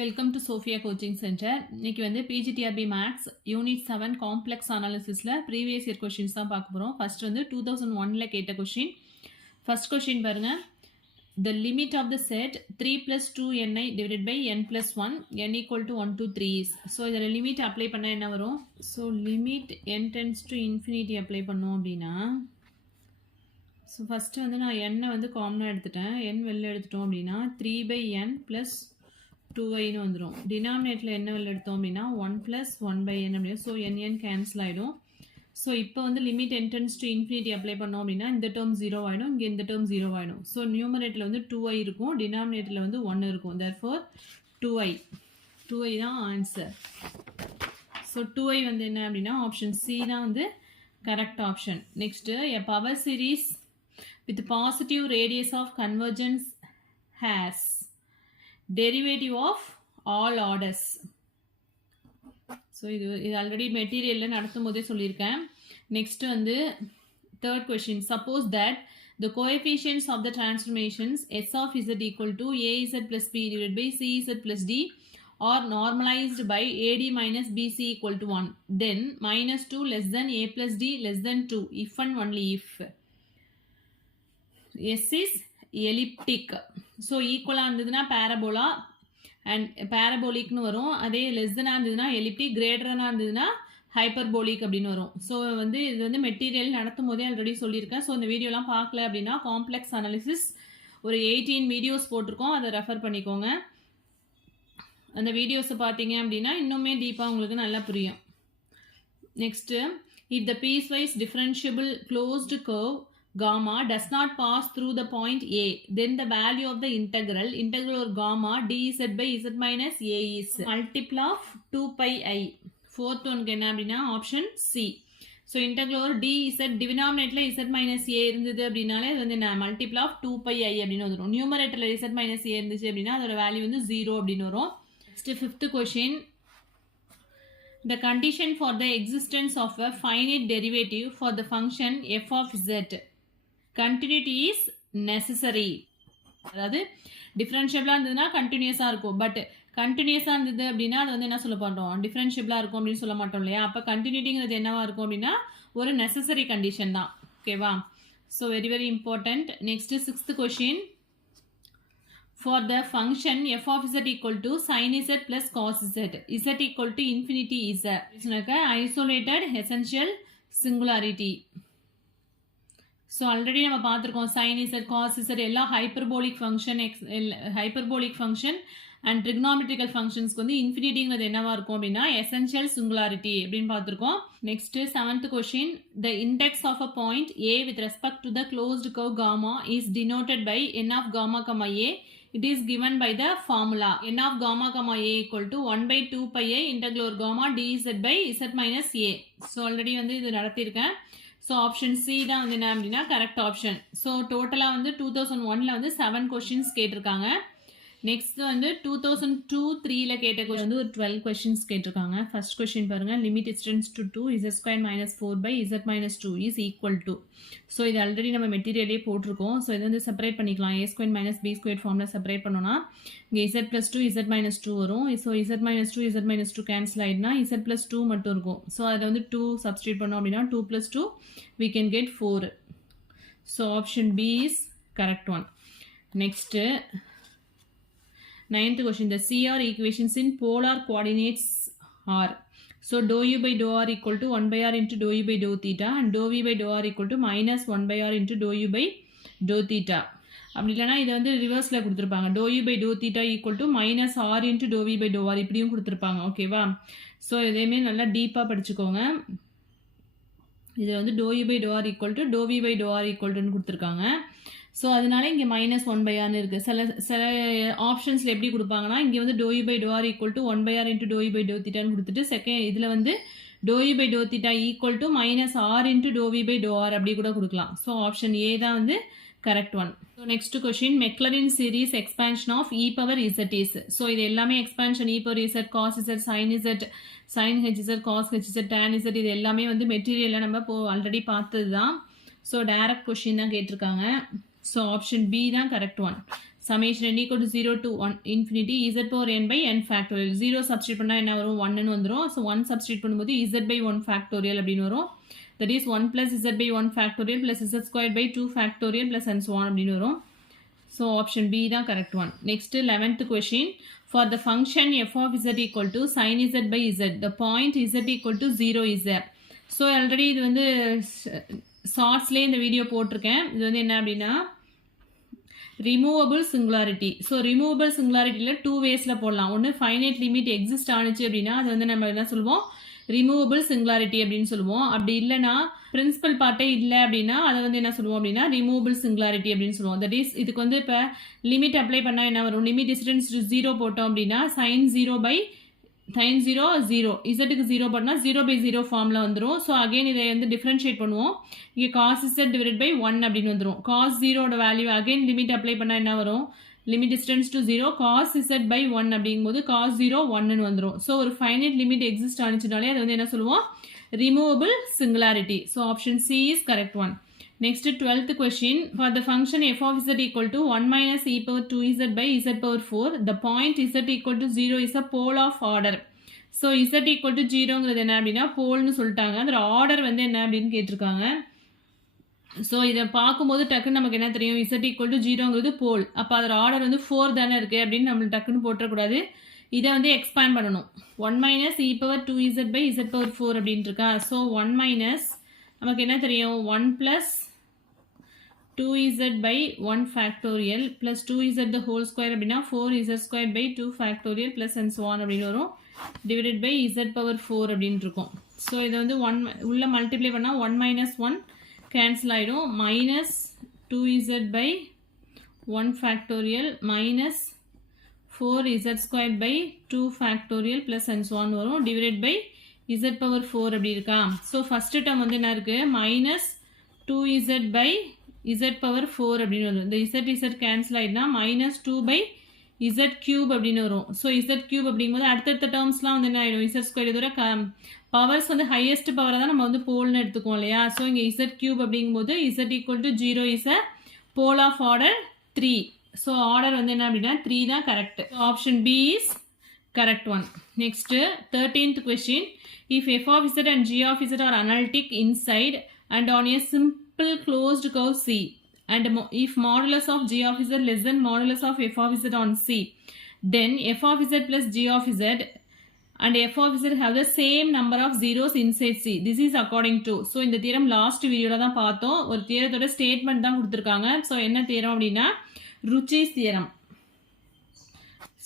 Welcome to Sophia coaching centre. இன்னைக்கு வந்து PGTRB maths unit 7 complex அனாலிசிஸில் ப்ரீவியஸ் இயர் கொஷின்ஸ் தான் பார்க்க போகிறோம். ஃபர்ஸ்ட் வந்து 2001 கேட்ட கொஷின். ஃபர்ஸ்ட் கொஷின் பாருங்கள். The limit of the set 3 plus 2ni divided by n plus 1 n equal to 1 to 3 is. So இதில் லிமிட் அப்ளை பண்ணால் என்ன வரும்? So limit n tends to infinity apply பண்ணோம் அப்படின்னா, ஸோ ஃபஸ்ட்டு வந்து நான் n வந்து காமனாக எடுத்துட்டேன். n வெளில எடுத்துட்டோம் அப்படின்னா 3 by n plus 2iன்னு வந்துடும். டினாமினேட்டில் என்ன வெளில எடுத்தோம் அப்படின்னா 1 plus 1 by n அப்படின்னா, ஸோ n கேன்சல் ஆகிடும். ஸோ இப்போ வந்து limit n tends to infinity apply பண்ணோம் அப்படின்னா இந்த டேர்ம் 0 ஆகிடும், இங்கே இந்த டேர்ம் 0 ஆகிடும். ஸோ நியூமரேட்டில் வந்து 2i இருக்கும், டினாமினேட்டில் வந்து 1 இருக்கும். therefore 2i தான் ஆன்சர். ஸோ 2i வந்து என்ன அப்படின்னா ஆப்ஷன் சி தான் வந்து correct option. Next a power series with positive radius of convergence has derivative of all orders. So இது ஆல்ரெடி மெட்டீரியலில் நடத்தும் போதே சொல்லியிருக்கேன். நெக்ஸ்ட் வந்து third question. Suppose that the coefficients of the transformations s of z equal to az plus b divided by cz plus d are normalized by ad minus bc equal to 1, then minus 2 less than a plus d less than 2 if and only if s is elliptic. So ஈக்குவலாக இருந்ததுன்னா parabola and பேரபோலிக்னு வரும். அதே லெஸ்தனாக இருந்ததுன்னா elliptic, கிரேட்டராக இருந்ததுன்னா hyperbolic அப்படின்னு வரும். So வந்து இது வந்து மெட்டீரியல் நடத்தும் போதே ஆல்ரெடி சொல்லியிருக்கேன். ஸோ இந்த வீடியோலாம் பார்க்கல அப்படின்னா காம்ப்ளெக்ஸ் அனாலிசிஸ் ஒரு 18 வீடியோஸ் போட்டிருக்கோம், அதை ரெஃபர் பண்ணிக்கோங்க. அந்த வீடியோஸை பார்த்தீங்க அப்படின்னா இன்னுமே டீப்பாக உங்களுக்கு நல்லா புரியும். Next, if the piecewise differentiable closed curve gamma does not pass through the point A, then the value of the integral over gamma dz by z minus a is multiple of 2 pi i. Fourth one என்ன அப்படின்னா option C. So integral over dz டினாமினேட்டில் z minus a இருந்தது அப்படின்னாலே அது வந்து multiple of 2 pi i அப்படின்னு வந்துடும். நியூமரேட்டரில் z minus a இருந்துச்சு அப்படின்னா அதோட வேல்யூ வந்து 0 அப்படின்னு வரும். Next fifth question. The condition for the existence of a finite derivative for the function f of z, continuity is necessary. அதாவது டிஃப்ரென்ஷியபிளாக இருந்ததுன்னா கண்டினியூஸாக இருக்கும், பட் கண்டினியூஸாக இருந்தது அப்படின்னா அது வந்து என்ன சொல்ல பண்ணுறோம், டிஃப்ரென்ஷியபிளாக இருக்கும் அப்படின்னு சொல்ல மாட்டோம் இல்லையா. அப்போ கண்டினியூட்டிங்கிறது என்னவா இருக்கும் அப்படின்னா ஒரு நெசசரி கண்டிஷன் தான். ஓகேவா? So very very important. Next sixth question. For the function f of z equal to sin z plus cos z, z equal to infinity is a isolated essential singularity. So already நம்ம பார்த்துருக்கோம் sine z, cos z எல்லாம் hyperbolic function and trigonometrical ஃபங்க்ஷன்ஸ்க்கு வந்து இன்ஃபினிட்டிங்கிறது என்னவா இருக்கும் அப்படின்னா essential singularity அப்படின்னு பார்த்துருக்கோம். Next seventh question. The index of a point A with respect to the closed curve gamma is denoted by n of gamma comma a. It is given by the formula n of gamma comma a equal to 1 by 2 pi i integral over gamma dz by z minus a. So already வந்து இது நடத்தியிருக்கேன். So option C தான் வந்து என்ன அப்படின்னா correct option. So டோட்டலாக வந்து 2001 வந்து 7 questions கேட்டிருக்காங்க. நெக்ஸ்ட் வந்து 2002-03 கேட்ட கொஷின் வந்து ஒரு 12 கொஷின்ஸ் கேட்டிருக்காங்க. ஃபர்ஸ்ட் கொஷின் பாருங்கள். Limit extends to 2 z square minus 4 by z minus 2 is equal to. So இது ஆல்ரெடி நம்ம மெட்டீரியலே போட்டிருக்கோம். ஸோ இது வந்து செப்பரேட் பண்ணிக்கலாம். a square minus b square ஃபார்மில் செப்பரேட் பண்ணோன்னா இங்கே z plus 2 z minus 2 வரும். So z minus 2 z minus 2 cancel ஆகிடுனா z plus 2 மட்டும் இருக்கும். ஸோ அதில் வந்து 2 சப்ஸ்டியூட் பண்ணோம் அப்படின்னா 2 plus 2 we can get 4. So option b is correct one. Next 9th question. The CR equations in polar coordinates are. So dou u by dou r equal to 1 by r into dou u by dou theta and dou v by dou r equal to minus 1 by r into dou u by dou theta. அப்படி இல்லைனா இதை வந்து ரிவர்ஸில் கொடுத்துருப்பாங்க. dou u by dou theta equal to minus r into dou v by dou r இப்படியும் கொடுத்துருப்பாங்க. ஓகேவா? So இதேமாரி நல்லா டீப்பாக படிச்சுக்கோங்க. இதில் வந்து dou u by dou r equal to dou v by dou r equal to கொடுத்துருக்காங்க. ஸோ அதனால இங்கே minus 1 by r இருக்குது. சில ஆப்ஷன்ஸில் எப்படி கொடுப்பாங்கன்னா இங்கே வந்து dou u by dou r equal to 1 by r into dou u by dou theta கொடுத்துட்டு second இதில் வந்து dou u by dou theta equal to minus r into dou v by dou r அப்படி கூட கொடுக்கலாம். So option A தான் வந்து correct one. So next question. Maclaurin series expansion of e power z is. So இது எல்லாமே expansion e power z, cos z, sin z, sin h z, cos h z, tan z இது எல்லாமே வந்து மெட்டீரியலில் நம்ம already பார்த்தது தான். So direct question தான் கேட்டிருக்காங்க. ஸோ ஆப்ஷன் பி தான் correct one. summation n equal to 0 to 1 infinity z power n by n factorial 0 substitute பண்ணா என்ன வரும் 1 ன்னு வந்துரும் so 1 substitute பண்ணும்போது z by 1 factorial அப்படினு வரும் that is 1 plus z by 1 factorial plus z squared by 2 factorial plus and so on அப்படினு வரும் so option B தான் correct one next 11th question for the function f of z equal to sin z by z the point z equal to 0 is there so already இது வந்து ஷார்ட்ஸ்லயே இந்த video போட்டிருக்கேன் இது வந்து என்ன அப்படினா removable singularity so removable singularityல two waysல போடலாம் ஒன்னு finite limit exist ஆனிச்சு அப்படினா அது வந்து நம்ம என்ன சொல்லுவோம் removable singularity அப்படினு சொல்லுவோம் அப்படி இல்லனா principal பார்ட்டே இல்ல அப்படினா அது வந்து என்ன சொல்லுவோம் அப்படினா removable singularity அப்படினு சொல்லுவோம் that is இதுக்கு வந்து இப்ப லிமிட் அப்ளை பண்ணா என்ன வரும் லிமிட் டிஸ்டன்ஸ் டு 0 போட்டோம் அப்படினா sin 0 by sin 0 0 z க்கு 0 போட்டா 0 by 0 ஃபார்ம்ல வந்துரும் so again இதை வந்து டிஃபரன்ஷியேட் பண்ணுவோம் இங்க cos z divided by 1 அப்படினு வந்துரும் cos 0 ஓட வேல்யூ again லிமிட் அப்ளை பண்ணா என்ன வரும் limit distance to 0 cos z by 1 அப்படிங்கும்போது cos 0 1 ன்னு வந்துரும் so ஒரு ஃபைனைட் லிமிட் எக்ஸிஸ்ட் ஆனிச்சுனாலே அது வந்து என்ன சொல்லுவோம் removable singularity so option C is correct one next 12th question for the function f of z equal to 1 minus e power 2z by z power 4 the point z equal to 0 is a pole of order so z equal to 0 ங்கிறது என்ன அப்படினா போல்னு சொல்லிட்டாங்க அதோட order வந்து என்ன அப்படினு கேட்டிருக்காங்க so இத பாக்கும்போது டக்குன்னு நமக்கு என்ன தெரியும் z equal to 0 ங்கிறது போல் அப்ப அதோட ஆர்டர் வந்து 4 தான இருக்கு அப்படினு நம்ம டக்குன்னு போட்ற கூடாது இத வந்து எக்ஸ்பாண்ட் பண்ணனும் 1 minus e power 2z by z power 4 அப்படினு இருக்கா so 1 minus நமக்கு என்ன தெரியும் 1 plus 2z by 1 factorial plus 2z the whole square அப்படினா 4z squared by 2 factorial plus and so on அப்படினு வரும் divided by z power 4 அப்படினு இருக்கும் so இத வந்து 1 உள்ள மல்டிப்ளை பண்ணா 1 minus 1 cancel ஆயிடும் minus 2z by 1 factorial minus 4z squared by 2 factorial plus and so on வரும் divided by z power 4 அப்படி இருக்கா so first term வந்து என்ன இருக்கு minus 2z by z power 4 அப்படினு வரும் இந்த z cancel ஆயிடுனா minus 2 by z cube அப்படினு வரும் so z cube அப்படிங்கும்போது அடுத்த டேர்ம்ஸ்லாம் வந்து என்ன ஆயிடும் z square இதோட பவர்ஸ் வந்து ஹையஸ்ட் பவரை தான் நம்ம வந்து போல்னு எடுத்துக்குவோம் இல்லையா so இங்க z cube அப்படிங்கும்போது z equal to 0 is a pole of order 3 so order வந்து என்ன அப்படினா 3 தான் correct so option B is correct one next 13th question if f of z and g of z are analytic inside and on a simple closed curve C and if modulus of g of z less than modulus of f of z on C then f of z plus g of z and f of z have the same number of zeros inside C this is according to so இந்த theorem last வீடியோல தான் பார்த்தோம் ஒரு தியரத்தோட statement தான் கொடுத்திருக்காங்க so என்ன theorem அப்படினா ருச்சிஸ் theorem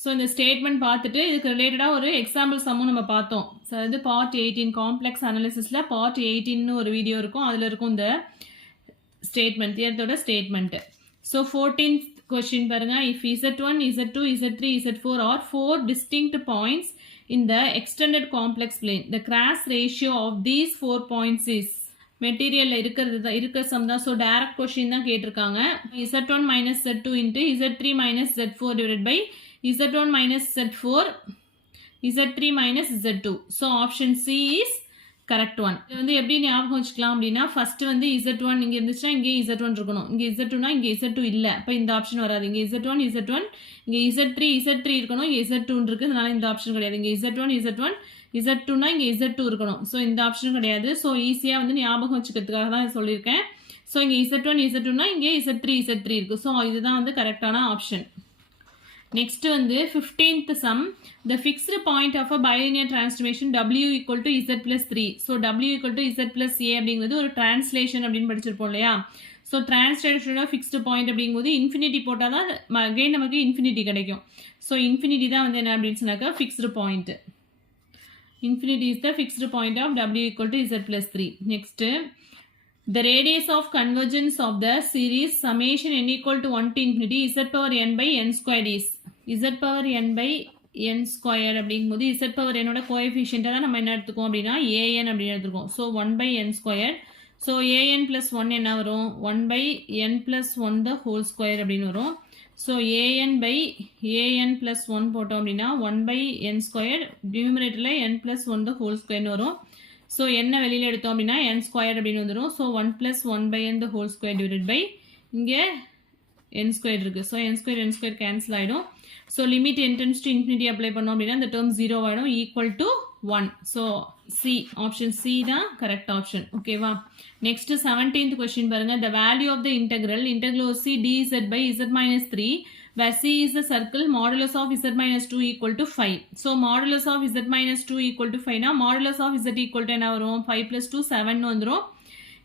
so இந்த ஸ்டேட்மென்ட் பார்த்துட்டு இதுக்கு ரிலேட்டடா ஒரு எக்ஸாம்பிள் சம்மும் நம்ம பார்த்தோம் so அது பார்ட் 18 காம்ப்ளெக்ஸ் அனாலிசிஸ்ல பார்ட் 18 ன்னு ஒரு வீடியோ இருக்கும் அதுல இருக்கும் இந்த ஸ்டேட்மென்ட் தியரத்தோட ஸ்டேட்மென்ட் so 14th question பாருங்க if z1 z2 z3 z4 are four distinct points in the extended complex plane the cross ratio of these four points is மெட்டீரியல்ல இருக்கிற some தான் so direct question தான் கேட்டிருக்காங்க z1 minus z2 into z3 minus z4 divided by z1 minus z4 z3 minus z2 so option C is correct one இது வந்து எப்படி ஞாபகம் வச்சுக்கலாம் அப்படினா ஃபர்ஸ்ட் வந்து z1 இங்க இருந்துச்சுனா இங்க z1 இருக்கணும் இங்க z2 னா இங்க z2 இல்ல அப்ப இந்த ஆப்ஷன் வராது இங்க z1 இங்க z3 இருக்கணும் இங்க z2 இருக்கு அதனால இந்த ஆப்ஷன் கிடையாது இங்க z1 z2 னா இங்க z2 இருக்கணும் சோ இந்த ஆப்ஷன் கிடையாது சோ ஈஸியா வந்து ஞாபகம் வச்சுக்கிறதுக்காக தான் சொல்லிருக்கேன் சோ இங்க z1 னா இங்க z3 இருக்கு சோ இதுதான் வந்து கரெக்ட்டான ஆப்ஷன் next வந்து 15th sum the fixed point of a bilinear transformation w equal to z plus 3 so w equal to z plus a அப்படிங்கிறது ஒரு translation அப்படினு படிச்சிருப்போம் இல்லையா so translation of fixed point அப்படிங்கும்போது infinity போட்டா தான் again நமக்கு infinity கிடைக்கும் so infinity தான் வந்து என்ன அப்படினு சொன்னாக்க fixed point infinity is the fixed point of w equal to z plus 3 next the radius of convergence of the series summation n equal to 1 to infinity z power n by n squared is z power n by n squared அப்படிங்கும்போது z power n ஓட coefficient தான் நம்ம என்ன எடுத்துக்கோம் அப்படினா an அப்படி எடுத்துக்கோம் so 1 by n squared so an plus 1 என்ன வரும் 1 by n plus 1 the whole square அப்படினு வரும் so an by an plus 1 போட்டோம் அப்படினா 1 by n squared numeratorல n plus 1 the whole square னு வரும் so என்ன வெளியில எடுத்தோம் அப்படினா n squared அப்படினு வந்துரும் so 1 plus 1 by n the whole square divided by இங்க n ஸ்கொயர் இருக்குது. ஸோ n ஸ்கொயர் கேன்சல் ஆகிடும். So limit n tends to infinity apply பண்ணோம் அப்படின்னா இந்த டேர்ம் 0 ஆகிடும், equal to 1. So C, option C தான் கரெக்ட் ஆப்ஷன். ஓகேவா? Next 17th question பாருங்க. The value of the integral over C dz by z minus 3 where c is the circle modulus of z minus 2 equal to 5. So modulus of z minus 2 equal to 5 na modulus of z equal to என்ன வரும்? 5 plus 2 7 வந்துரும்.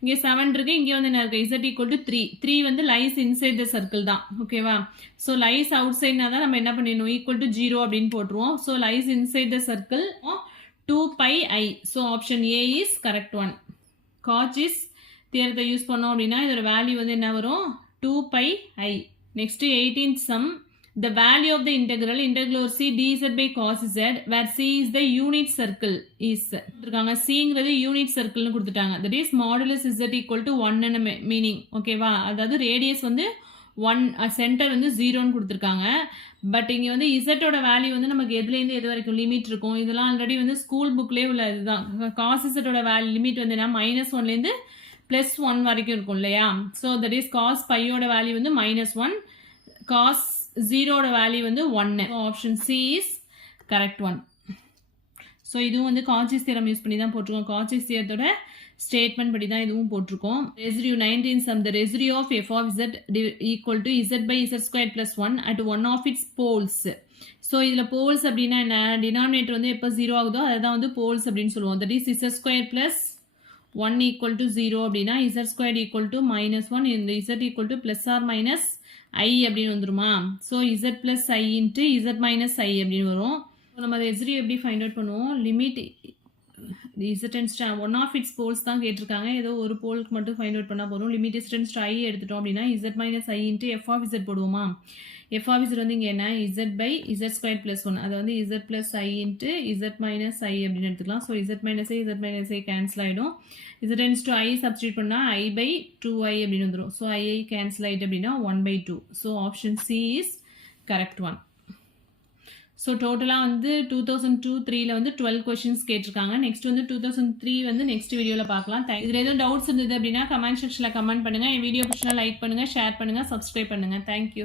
இங்கே 7 இருக்கு, இங்கே வந்து என்ன இருக்கு? z equal to 3. 3 வந்து lies inside the circle தான். ஓகேவா? ஸோ lies outside தான் நம்ம என்ன பண்ணிடணும்? equal to 0 அப்படின்னு போட்டுருவோம். So lies inside the circle 2 pi i. So option A is correct one. Cauchy's தியரத்தை யூஸ் பண்ணோம் அப்படின்னா இதோட வேல்யூ வந்து என்ன வரும்? 2 pi i. Next 18th sum. The value of the integral over c dz by cos z where c is the unit circle is c unit circle that is modulus z equal to 1 and meaning. ஓகேவா? அதாவது radius வந்து 1, centre வந்து 0ன்னு கொடுத்துருக்காங்க. But இங்கே வந்து இசட்டோட value வந்து நமக்கு எதுலேருந்து எது வரைக்கும் லிமிட் இருக்கும்? இதெல்லாம் ஆல்ரெடி வந்து ஸ்கூல் புக்லேயே உள்ள இதுதான். காஸ் இசட்டோட வேல்யூ லிமிட் வந்து என்ன? -1லேருந்து +1 வரைக்கும் இருக்கும் இல்லையா? ஸோ தட் இஸ் காஸ் பையோட வேல்யூ வந்து -1, காஸ் 0ஓட வேல்யூ வந்து 1. Option C is correct one. So இதுவும் வந்து காச்சிஸ் தியரம் யூஸ் பண்ணி தான் போட்டிருக்கோம். காச்சிஸ் தியரத்தோட ஸ்டேட்மெண்ட் படி தான் இதுவும் போட்டிருக்கோம். Residue 19 sum. The residue of f of z equal to z by z squared plus 1 at one of its poles. So இதில் போல்ஸ் அப்படின்னா என்ன? டினாமினேட்டர் வந்து எப்போ 0 ஆகுதோ அதை தான் வந்து போல்ஸ் அப்படின்னு சொல்லுவோம். That is z squared plus 1 equal to 0 அப்படின்னா z squared equal to -1, இந்த z equal to plus or minus i அப்படின்னு வந்துருமா? So z plus i into z minus i அப்படின்னு வரும். நம்ம ரெசிடியூ எப்படி ஃபைண்ட் அவுட் பண்ணுவோம்? Limit z tends to one of its poles தான் கேட்டிருக்காங்க. ஏதோ ஒரு போலுக்கு மட்டும் ஃபைண்ட் அவுட் பண்ணால் போதும். Limit z tends to i எடுத்துட்டோம் அப்படின்னா z minus i into f of z போடுவோமா? f of z வந்து இங்கே என்ன? z by z squared plus 1. அதை வந்து z plus i into z minus i அப்படின்னு எடுத்துக்கலாம். So z minus i cancel ஆகிடும். z tends to i substitute பண்ணால் i by 2i அப்படின்னு வந்துடும். ஸோ i கேன்சல் ஆகிட்டு அப்படின்னா 1/2. So option C is correct one. So டோட்டலாக வந்து 2002-3ல் வந்து 12 கொஷின்ஸ் கேட்டிருக்காங்க. நெக்ஸ்ட் வந்து 2003 வந்து நெக்ஸ்ட் வீடியோவில் பார்க்கலாம். இதில் எதுவும் டவுட்ஸ் இருந்தது அப்படின்னா கமெண்ட் செக்ஷனில் கமெண்ட் பண்ணுங்கள். என் வீடியோ பிடிச்சினா லைக் பண்ணுங்கள், ஷேர் பண்ணுங்கள், சப்ஸ்கிரைப் பண்ணுங்கள். தேங்க்யூ.